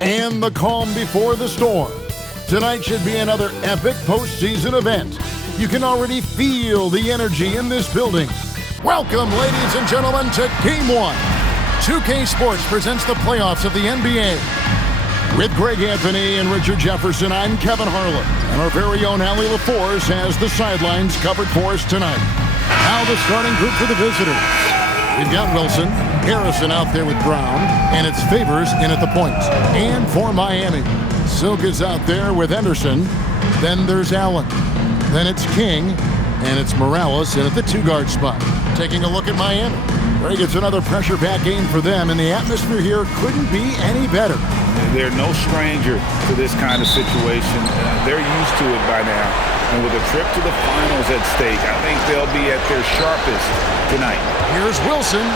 and the calm before the storm. Tonight should be another epic postseason event. You can already feel the energy in this building. Welcome, ladies and gentlemen, to Game 1. 2K Sports presents the playoffs of the NBA. With Greg Anthony and Richard Jefferson, I'm Kevin Harlan. And our very own Allie LaForce has the sidelines covered for us tonight. Now the starting group for the visitors. We've got Wilson, Harrison out there with Brown, and it's Favors in at the point. And for Miami, Silk is out there with Henderson. Then there's Allen. Then it's King, and it's Morales in at the two-guard spot. Taking a look at Miami. Greg, it's another pressure-packed game for them, and the atmosphere here couldn't be any better. They're no stranger to this kind of situation. They're used to it by now. And with a trip to the finals at stake, I think they'll be at their sharpest tonight. Here's Wilson.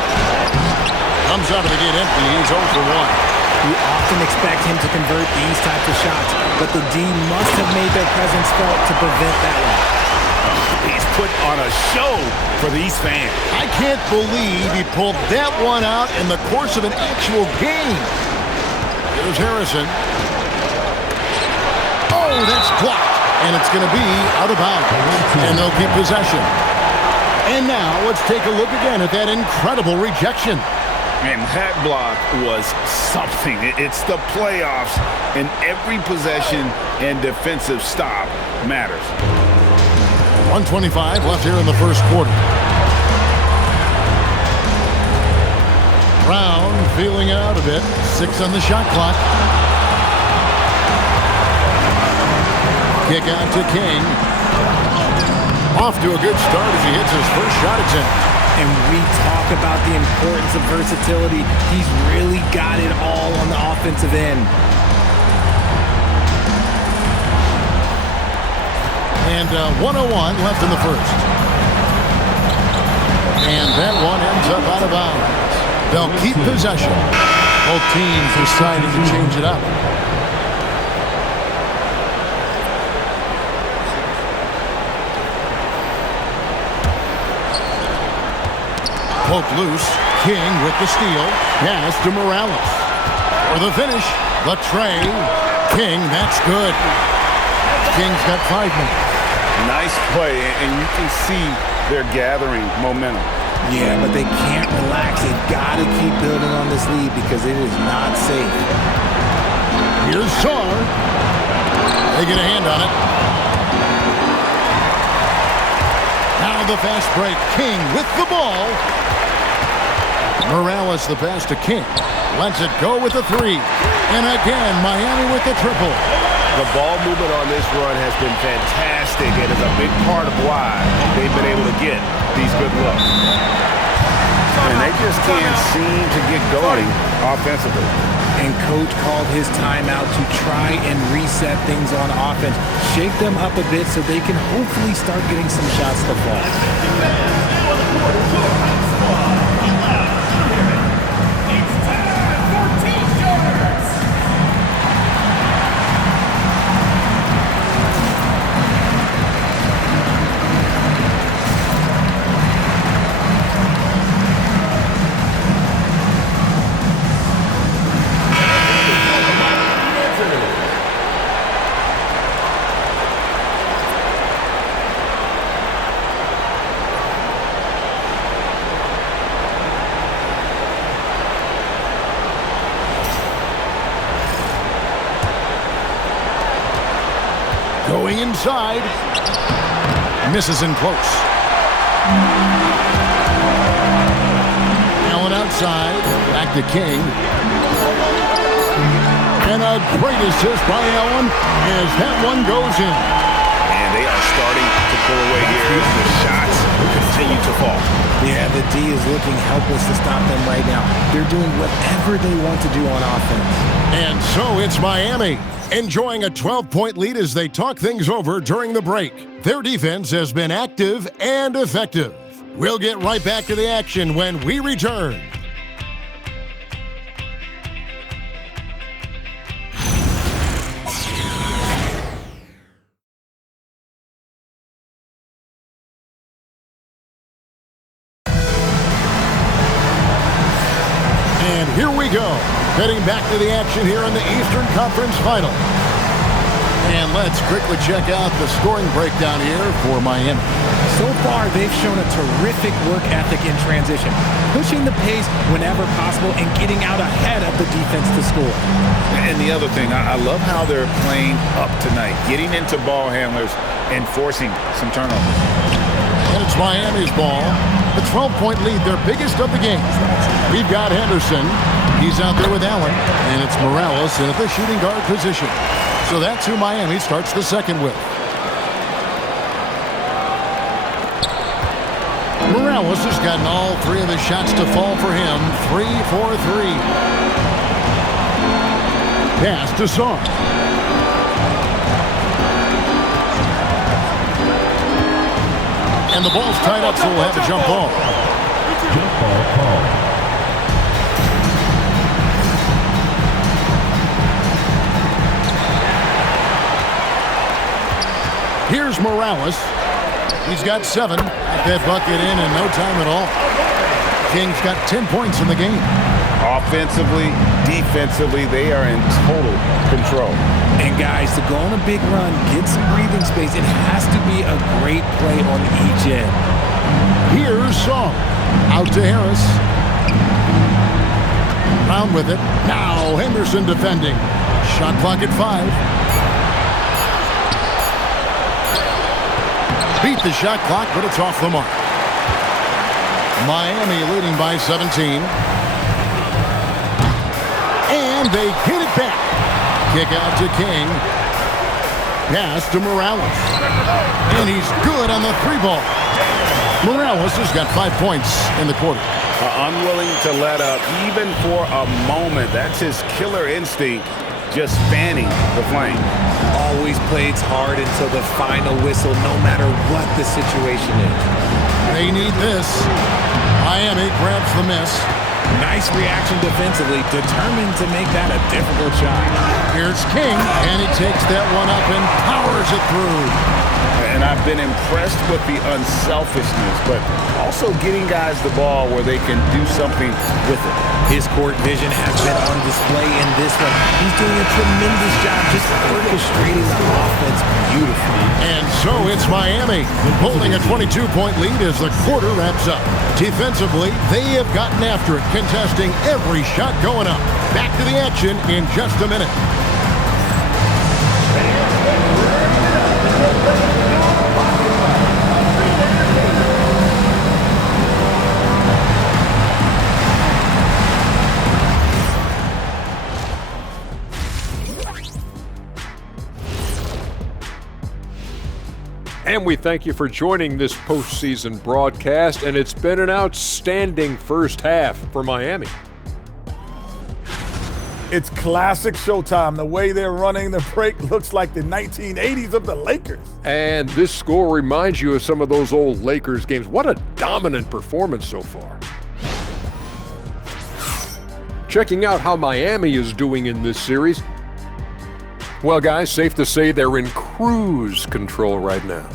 Comes out of the gate empty. He's 0 for 1. You often expect him to convert these types of shots, but the D must have made their presence felt to prevent that one. He's put on a show for these fans. I can't believe he pulled that one out in the course of an actual game. Here's Harrison. Oh, that's blocked. And it's going to be out of bounds. And they'll keep possession. And now let's take a look again at that incredible rejection. And that block was something. It's the playoffs, and every possession and defensive stop matters. 1:25 left here in the first quarter. Brown feeling out a bit. 6 on the shot clock. Kick out to King. Off to a good start as he hits his first shot attempt. And we talk about the importance of versatility. He's really got it all on the offensive end. And 1:01 left in the first. And that one ends up out of bounds. They'll keep possession. Both teams deciding to change it up. Poke loose. King with the steal. Pass to Morales. For the finish, the tray. King, that's good. King's got 5 minutes. Nice play, and you can see they're gathering momentum. Yeah, but they can't relax. They've got to keep building on this lead because it is not safe. Here's Sarr. They get a hand on it. Now the fast break. King with the ball. Morales the pass to King. Lets it go with the 3. And again, Miami with the triple. The ball movement on this run has been fantastic and is a big part of why they've been able to get these good looks. And they just can't seem to get going offensively. And coach called his timeout to try and reset things on offense. Shake them up a bit so they can hopefully start getting some shots to fall. Going inside. Misses in close. Allen outside. Back to King. And a great assist by Allen as that one goes in. And they are starting to pull away here. The shots continue to fall. Yeah, the D is looking helpless to stop them right now. They're doing whatever they want to do on offense. And so it's Miami, enjoying a 12-point lead as they talk things over during the break. Their defense has been active and effective. We'll get right back to the action when we return. And here we go. Heading back to the action here in the Eastern Conference Final. And let's quickly check out the scoring breakdown here for Miami. So far, they've shown a terrific work ethic in transition, pushing the pace whenever possible and getting out ahead of the defense to score. And the other thing, I love how they're playing up tonight, getting into ball handlers and forcing some turnovers. And it's Miami's ball. The 12-point lead, their biggest of the game. We've got Henderson. He's out there with Allen. And it's Morales in at the shooting guard position. So that's who Miami starts the second with. Morales has gotten all three of his shots to fall for him. 3 for 3. Pass to Sarr. And the ball's tied up, so we'll have a jump ball. Jump ball call. Here's Morales. He's got 7. That bucket in no time at all. King's got 10 points in the game. Offensively, defensively, they are in total control. And guys, to go on a big run, get some breathing space, it has to be a great play on each end. Here's Song. Out to Harris. Brown with it. Now Henderson defending. Shot clock at 5. Beat the shot clock, but it's off the mark. Miami leading by 17. And they get it back. Kick out to King. Pass to Morales. And he's good on the 3-ball. Morales has got 5 points in the quarter. Unwilling to let up even for a moment. That's his killer instinct, just fanning the flame. Always plays hard until the final whistle, no matter what the situation is. They need this. Miami grabs the miss. Nice reaction defensively, determined to make that a difficult shot. Here's King, and he takes that one up and powers it through. And I've been impressed with the unselfishness, but also getting guys the ball where they can do something with it. His court vision has been on display in this one. He's doing a tremendous job just orchestrating the offense beautifully. And so it's Miami holding a 22-point lead as the quarter wraps up. Defensively, they have gotten after it, contesting every shot going up. Back to the action in just a minute. And we thank you for joining this postseason broadcast, and it's been an outstanding first half for Miami. It's classic Showtime. The way they're running the break looks like the 1980s of the Lakers. And this score reminds you of some of those old Lakers games. What a dominant performance so far. Checking out how Miami is doing in this series. Well, guys, safe to say they're in cruise control right now.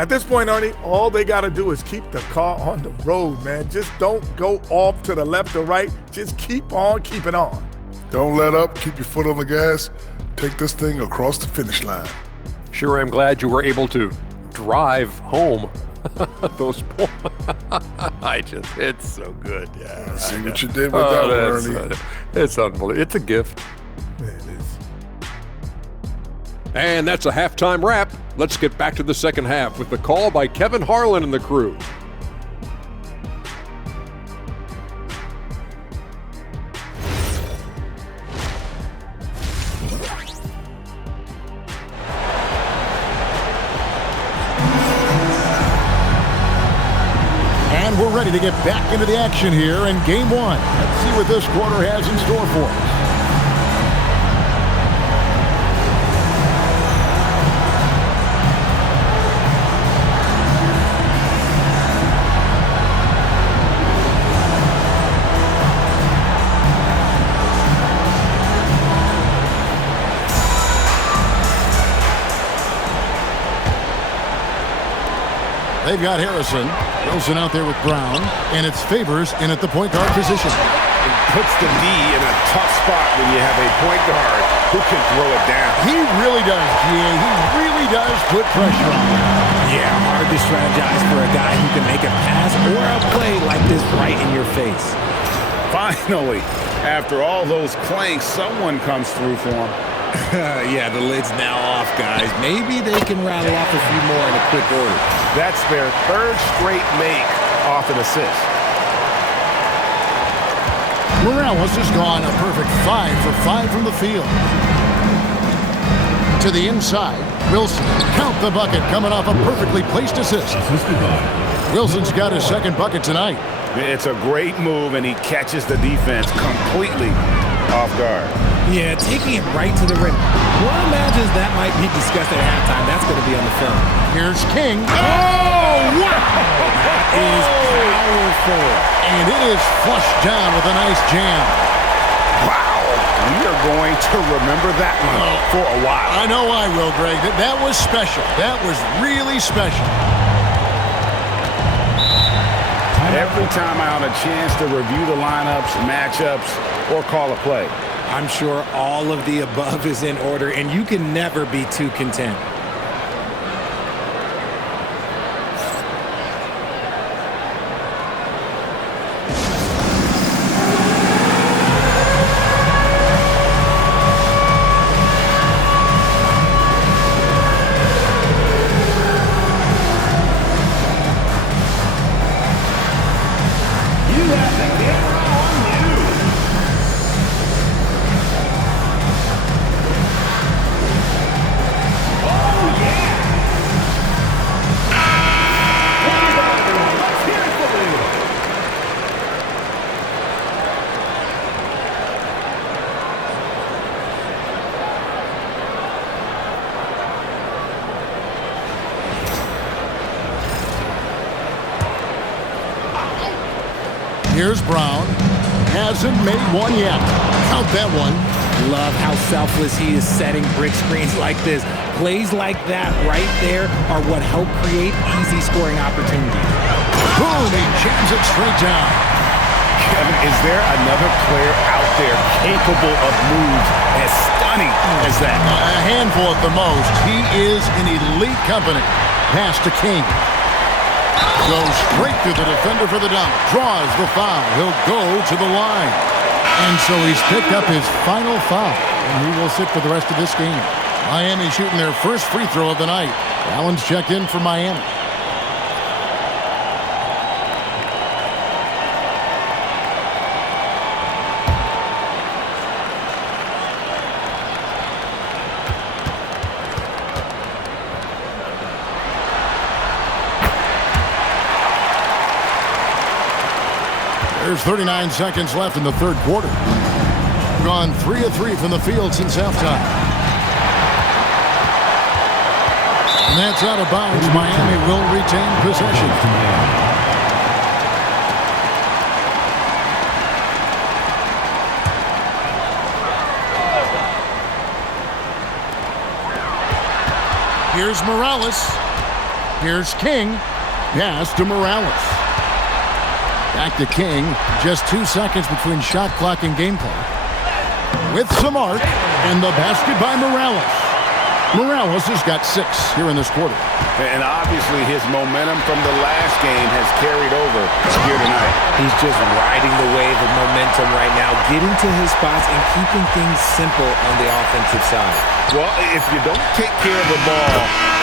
At this point, Ernie, all they got to do is keep the car on the road, man. Just don't go off to the left or right. Just keep on keeping on. Don't let up. Keep your foot on the gas. Take this thing across the finish line. Sure, I'm glad you were able to drive home. Those points. It's so good. Yeah. See what you did with that one, Ernie. It's unbelievable. It's a gift. Man, it is. And that's a halftime wrap. Let's get back to the second half with the call by Kevin Harlan and the crew. And we're ready to get back into the action here in Game 1. Let's see what this quarter has in store for us. They've got Harrison. Wilson out there with Brown. And it's Favors in at the point guard position. puts the D in a tough spot when you have a point guard who can throw it down. He really does, GA. He really does put pressure on him. Yeah, hard to strategize for a guy who can make a pass or a play like this right in your face. Finally, after all those clanks, someone comes through for him. Yeah, the lid's now off, guys. Maybe they can rattle off a few more in a quick order. That's their third straight make off an assist. Morales has gone a perfect 5 for 5 from the field. To the inside, Wilson. Count the bucket coming off a perfectly placed assist. Wilson's got his second bucket tonight. It's a great move, and he catches the defense completely off guard. Yeah, taking it right to the rim. One imagines that might be discussed at halftime. That's going to be on the film. Here's King. Oh, wow! That is powerful. And it is flushed down with a nice jam. Wow! We are going to remember that one for a while. I know I will, Greg. That was special. That was really special. Every time I have a chance to review the lineups, matchups, or call a play. I'm sure all of the above is in order, and you can never be too content. Here's Brown. Hasn't made one yet. Count that one. Love how selfless he is setting brick screens like this. Plays like that right there are what help create easy scoring opportunities. Boom! He jams it straight down. Kevin, is there another player out there capable of moves as stunning as that? A handful at the most. He is in elite company. Pass to King. Goes straight through the defender for the dunk. Draws the foul. He'll go to the line. And so he's picked up his final foul. And he will sit for the rest of this game. Miami shooting their first free throw of the night. Allen's checked in for Miami. There's 39 seconds left in the third quarter. Gone 3 of 3 from the field since halftime. And that's out of bounds. Miami will retain possession. Here's Morales. Here's King. Pass to Morales. Back to King. Just 2 seconds between shot clock and game clock. With some arc, and the basket by Morales. Morales has got 6 here in this quarter. And obviously his momentum from the last game has carried over here tonight. He's just riding the wave of momentum right now, getting to his spots and keeping things simple on the offensive side. Well, if you don't take care of the ball,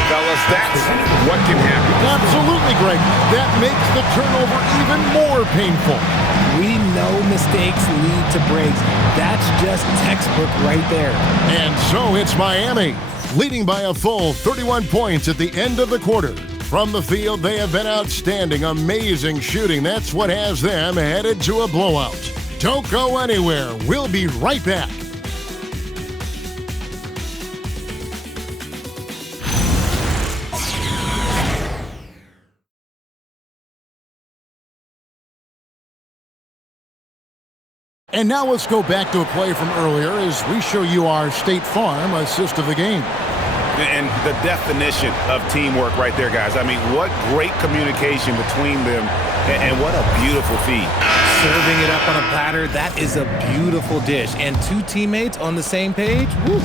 fellas, that's what can happen. Absolutely, Greg. That makes the turnover even more painful. We know mistakes lead to breaks. That's just textbook right there. And so it's Miami, leading by a full 31 points at the end of the quarter. From the field, they have been outstanding, amazing shooting. That's what has them headed to a blowout. Don't go anywhere. We'll be right back. And now let's go back to a play from earlier as we show you our State Farm assist of the game. And the definition of teamwork right there, guys. I mean, what great communication between them And what a beautiful feed. Serving it up on a platter, that is a beautiful dish. And two teammates on the same page, woo.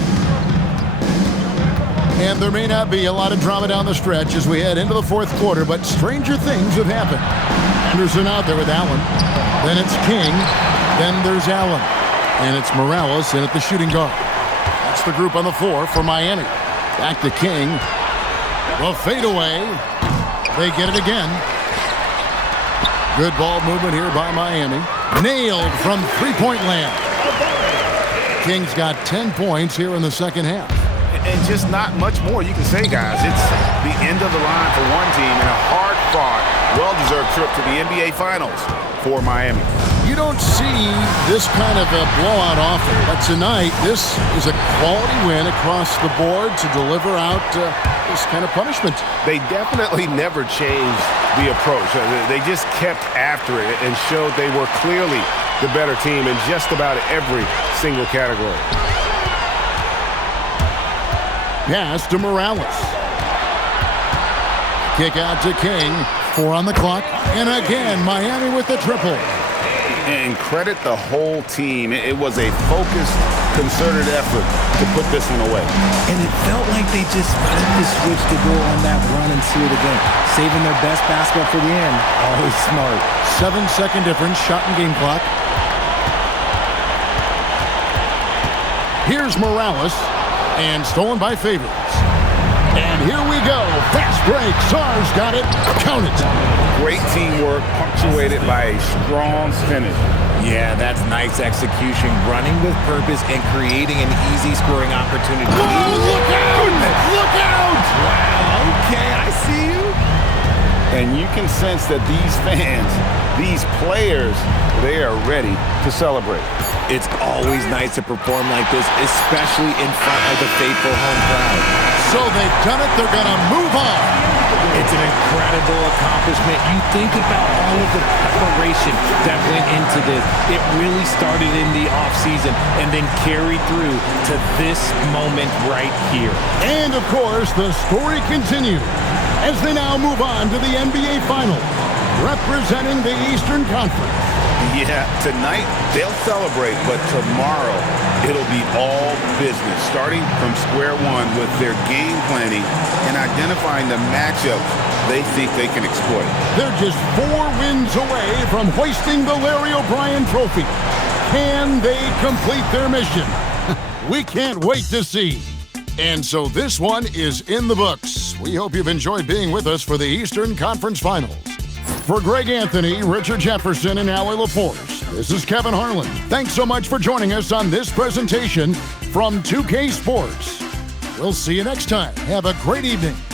And there may not be a lot of drama down the stretch as we head into the fourth quarter, but stranger things have happened. Anderson out there with Allen. Then it's King. Then there's Allen. And it's Morales in at the shooting guard. That's the group on the floor for Miami. Back to King. The fadeaway. They get it again. Good ball movement here by Miami. Nailed from three-point land. King's got 10 points here in the second half. And just not much more you can say, guys. It's the end of the line for one team and a hard-fought, well-deserved trip to the NBA Finals for Miami. You don't see this kind of a blowout often, but tonight this is a quality win across the board to deliver out this kind of punishment. They definitely never changed the approach. They just kept after it and showed they were clearly the better team in just about every single category. Pass to Morales. Kick out to King. 4 on the clock. And again, Miami with the triple. And credit the whole team. It was a focused, concerted effort to put this one away. And it felt like they just flipped the switch to go on that run and see it again. Saving their best basketball for the end. Always smart. 7-second difference, shot and game clock. Here's Morales. And stolen by Favors. And here we go. Fast break. Sarge got it. Count it. Great teamwork punctuated by a strong finish. Yeah, that's nice execution. Running with purpose and creating an easy scoring opportunity. Oh, look out! Look out! Wow, okay, I see you. And you can sense that these fans, these players, they are ready to celebrate. It's always nice to perform like this, especially in front of the faithful home crowd. So they've done it. They're going to move on. It's an incredible accomplishment. You think about all of the preparation that went into this. It really started in the offseason and then carried through to this moment right here. And, of course, the story continues as they now move on to the NBA Finals, representing the Eastern Conference. Yeah, tonight they'll celebrate, but tomorrow it'll be all business, starting from square one with their game planning and identifying the matchups they think they can exploit. They're just 4 wins away from hoisting the Larry O'Brien Trophy. Can they complete their mission? We can't wait to see. And so this one is in the books. We hope you've enjoyed being with us for the Eastern Conference Finals. For Greg Anthony, Richard Jefferson, and Allie LaForce, this is Kevin Harlan. Thanks so much for joining us on this presentation from 2K Sports. We'll see you next time. Have a great evening.